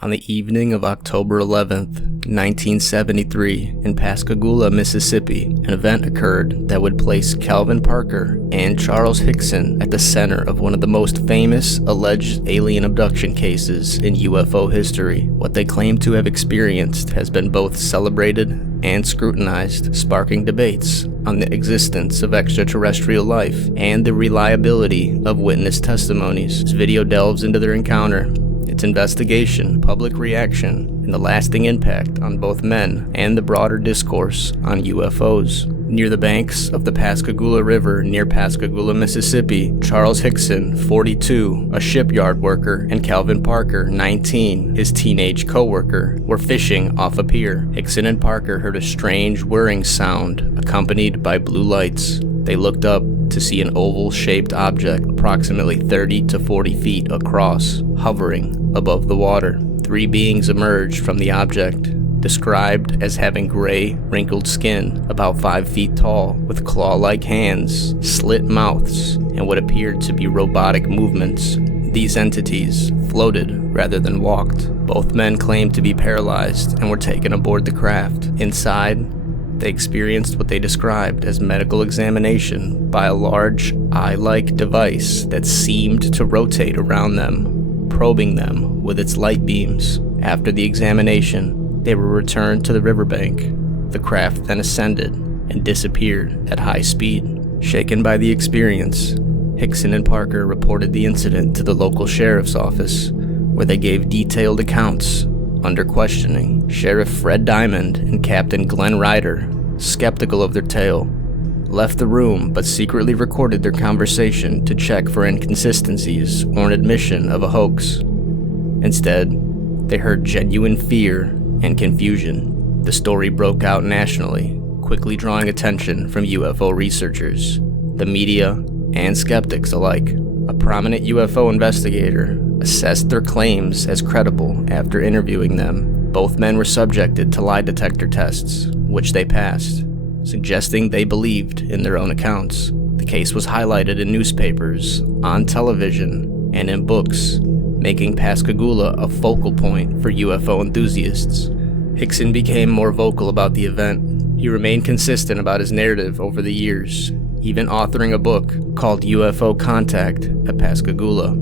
On the evening of October 11th, 1973, in Pascagoula, Mississippi, an event occurred that would place Calvin Parker and Charles Hickson at the center of one of the most famous alleged alien abduction cases in UFO history. What they claim to have experienced has been both celebrated and scrutinized, sparking debates on the existence of extraterrestrial life and the reliability of witness testimonies. This video delves into their encounter, its investigation, public reaction, and the lasting impact on both men and the broader discourse on UFOs. Near the banks of the Pascagoula River near Pascagoula, Mississippi, Charles Hickson, 42, a shipyard worker, and Calvin Parker, 19, his teenage co-worker, were fishing off a pier. Hickson and Parker heard a strange whirring sound accompanied by blue lights. They looked up to see an oval-shaped object approximately 30 to 40 feet across, hovering above the water. Three beings emerged from the object, described as having gray, wrinkled skin, about 5 feet tall, with claw-like hands, slit mouths, and what appeared to be robotic movements. These entities floated rather than walked. Both men claimed to be paralyzed and were taken aboard the craft. Inside, they experienced what they described as medical examination by a large eye-like device that seemed to rotate around them, probing them with its light beams. After the examination, they were returned to the riverbank. The craft then ascended and disappeared at high speed. Shaken by the experience, Hickson and Parker reported the incident to the local sheriff's office, where they gave detailed accounts. Under questioning, Sheriff Fred Diamond and Captain Glenn Ryder, skeptical of their tale, left the room but secretly recorded their conversation to check for inconsistencies or an admission of a hoax. Instead, they heard genuine fear and confusion. The story broke out nationally, quickly drawing attention from UFO researchers, the media, and skeptics alike. A prominent UFO investigator assessed their claims as credible after interviewing them. Both men were subjected to lie detector tests, which they passed, suggesting they believed in their own accounts. The case was highlighted in newspapers, on television, and in books, making Pascagoula a focal point for UFO enthusiasts. Hickson became more vocal about the event. He remained consistent about his narrative over the years, even authoring a book called UFO Contact at Pascagoula.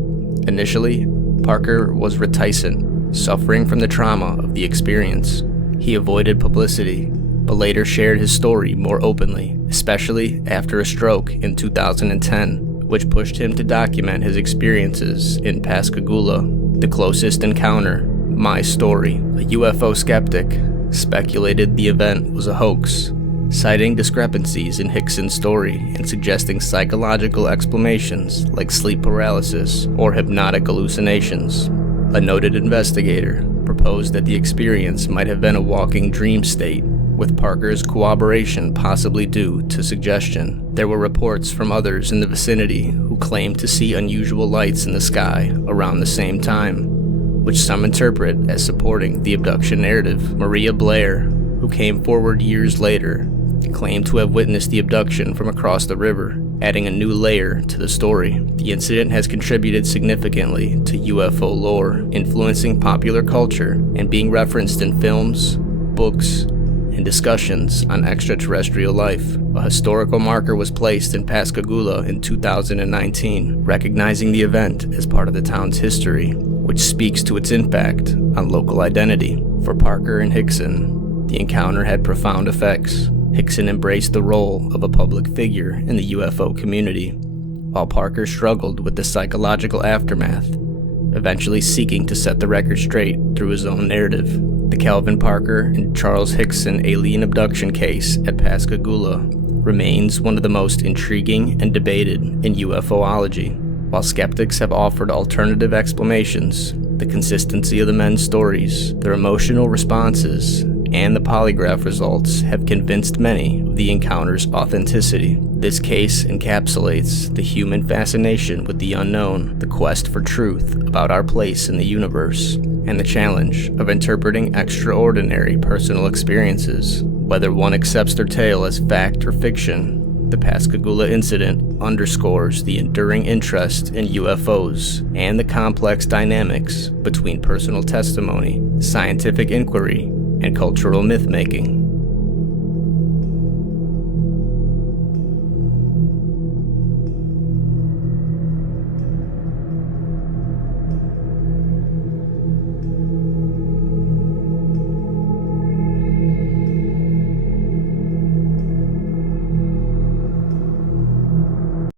Initially, Parker was reticent, suffering from the trauma of the experience. He avoided publicity, but later shared his story more openly, especially after a stroke in 2010, which pushed him to document his experiences in Pascagoula. The Closest Encounter, My Story. A UFO skeptic speculated the event was a hoax, citing discrepancies in Hickson's story and suggesting psychological explanations like sleep paralysis or hypnotic hallucinations. A noted investigator proposed that the experience might have been a walking dream state, with Parker's corroboration possibly due to suggestion. There were reports from others in the vicinity who claimed to see unusual lights in the sky around the same time, which some interpret as supporting the abduction narrative. Maria Blair, who came forward years later, claimed to have witnessed the abduction from across the river, adding a new layer to the story. The incident has contributed significantly to UFO lore, influencing popular culture and being referenced in films, books, and discussions on extraterrestrial life. A historical marker was placed in Pascagoula in 2019, recognizing the event as part of the town's history, which speaks to its impact on local identity. For Parker and Hickson, the encounter had profound effects. Hickson embraced the role of a public figure in the UFO community, while Parker struggled with the psychological aftermath, eventually seeking to set the record straight through his own narrative. The Calvin Parker and Charles Hickson alien abduction case at Pascagoula remains one of the most intriguing and debated in UFOlogy. While skeptics have offered alternative explanations, the consistency of the men's stories, their emotional responses, and the polygraph results have convinced many of the encounter's authenticity. This case encapsulates the human fascination with the unknown, the quest for truth about our place in the universe, and the challenge of interpreting extraordinary personal experiences. Whether one accepts their tale as fact or fiction, The Pascagoula incident underscores the enduring interest in UFOs and the complex dynamics between personal testimony, scientific inquiry, and cultural myth-making.